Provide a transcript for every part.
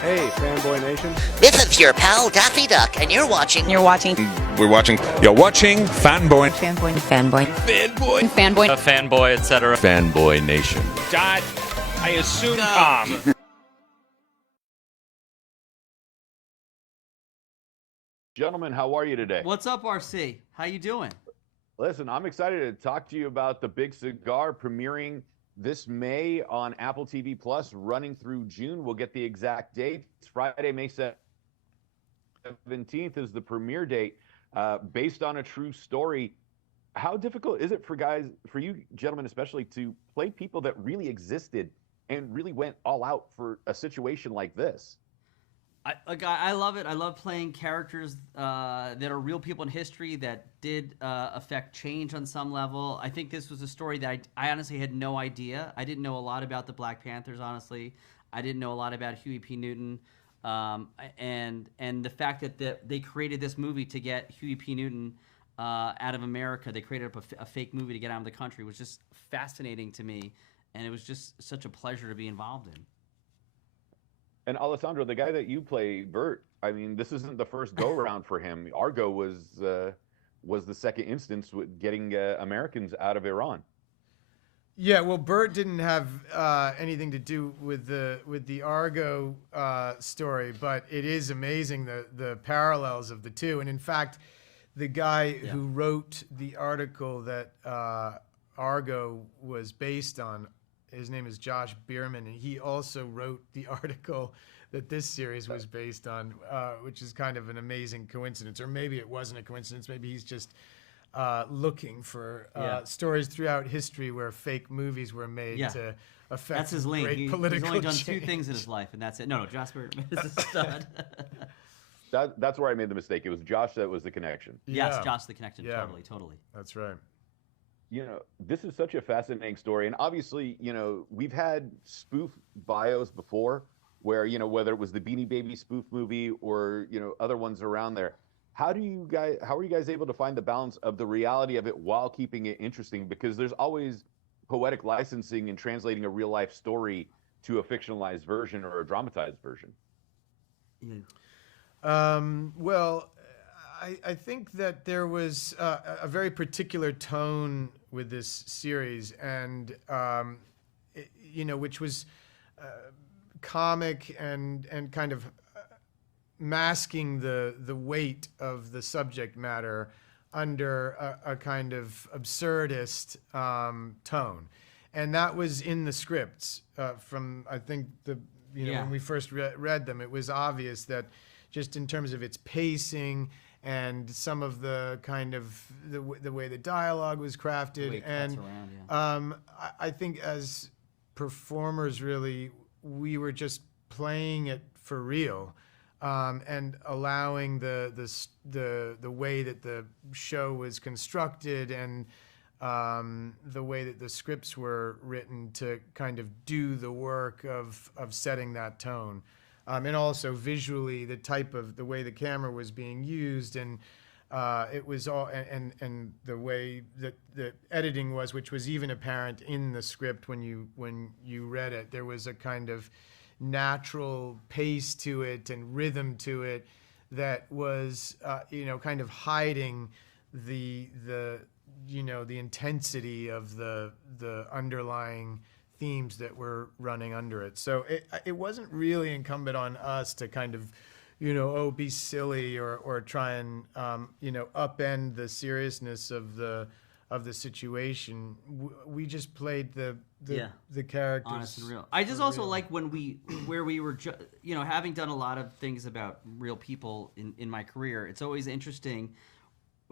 Hey, FanboyNation. This is your pal Daffy Duck, and you're watching. We're watching Fanboy. Fanboy, fanboy, etc. Fanboy Nation. God, I assume Tom. Gentlemen, how are you today? What's up, RC? How you doing? Listen, I'm excited to talk to you about The Big Cigar premiering this May on Apple TV Plus, running through June. We'll get the exact date. It's Friday, May 17th is the premiere date, based on a true story. How difficult is it for you gentlemen especially, to play people that really existed and really went all out for a situation like this? I love it. I love playing characters that are real people in history that did affect change on some level. I think this was a story that I honestly had no idea. I didn't know a lot about the Black Panthers, honestly. I didn't know a lot about Huey P. Newton. And the fact that they created this movie to get Huey P. Newton out of America, they created a fake movie to get out of the country, was just fascinating to me. And it was just such a pleasure to be involved in. And Alessandro, the guy that you play, Bert, I mean, this isn't the first go-around for him. Argo was the second instance with getting Americans out of Iran. Yeah, well, Bert didn't have anything to do with the Argo story, but it is amazing the parallels of the two. And in fact, the guy who wrote the article that Argo was based on, his name is Josh Bierman, and he also wrote the article that this series was based on, which is kind of an amazing coincidence. Or maybe it wasn't a coincidence. Maybe he's just looking for stories throughout history where fake movies were made to affect that's his lane. Great political he's only done change. 2 things in his life, and that's it. No, Josh Bierman is a stud. That's where I made the mistake. It was Josh that was the connection. Yes, Josh the connection. Totally. That's right. You know, this is such a fascinating story. And obviously, you know, we've had spoof bios before where, you know, whether it was the Beanie Baby spoof movie or, you know, other ones around there. How are you guys able to find the balance of the reality of it while keeping it interesting? Because there's always poetic licensing and translating a real life story to a fictionalized version or a dramatized version. Well, I think that there was a very particular tone with this series, and you know, which was comic and kind of masking the weight of the subject matter under a kind of absurdist tone, and that was in the scripts from I think when we first read them, it was obvious that just in terms of its pacing and some of the kind of the way the dialogue was crafted, and I think as performers, really, we were just playing it for real, and allowing the way that the show was constructed and the way that the scripts were written to kind of do the work of setting that tone. And also visually, the way the camera was being used, and it was all, and the way that the editing was, which was even apparent in the script when you read it. There was a kind of natural pace to it and rhythm to it that was, kind of hiding the intensity of the underlying themes that were running under it. So it wasn't really incumbent on us to kind of, be silly or try and, upend the seriousness of the situation. We just played the characters. Honest and real. I just also like when we were, having done a lot of things about real people in my career, it's always interesting,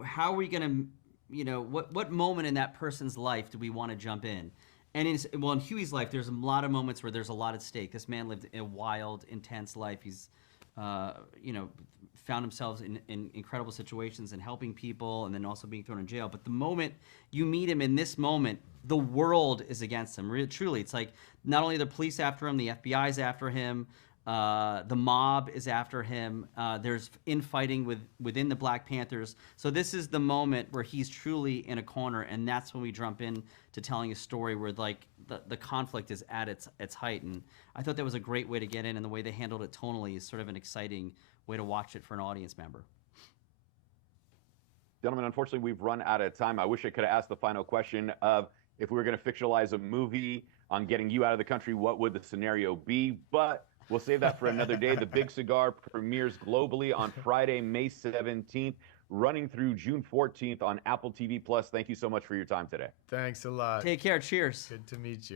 how are we going to, what moment in that person's life do we want to jump in? And in Huey's life, there's a lot of moments where there's a lot at stake. This man lived a wild, intense life. He's, found himself in incredible situations and helping people, and then also being thrown in jail. But the moment you meet him in this moment, the world is against him. Really, truly, it's like not only the police after him, the FBI's after him, the mob is after him. There's infighting within the Black Panthers. So this is the moment where he's truly in a corner, and that's when we jump in to telling a story where, like, the conflict is at its height, and I thought that was a great way to get in, and the way they handled it tonally is sort of an exciting way to watch it for an audience member. Gentlemen, unfortunately, we've run out of time. I wish I could have asked the final question of if we were going to fictionalize a movie on getting you out of the country, what would the scenario be? But we'll save that for another day. The Big Cigar premieres globally on Friday, May 17th, running through June 14th on Apple TV+. Thank you so much for your time today. Thanks a lot. Take care. Cheers. Good to meet you.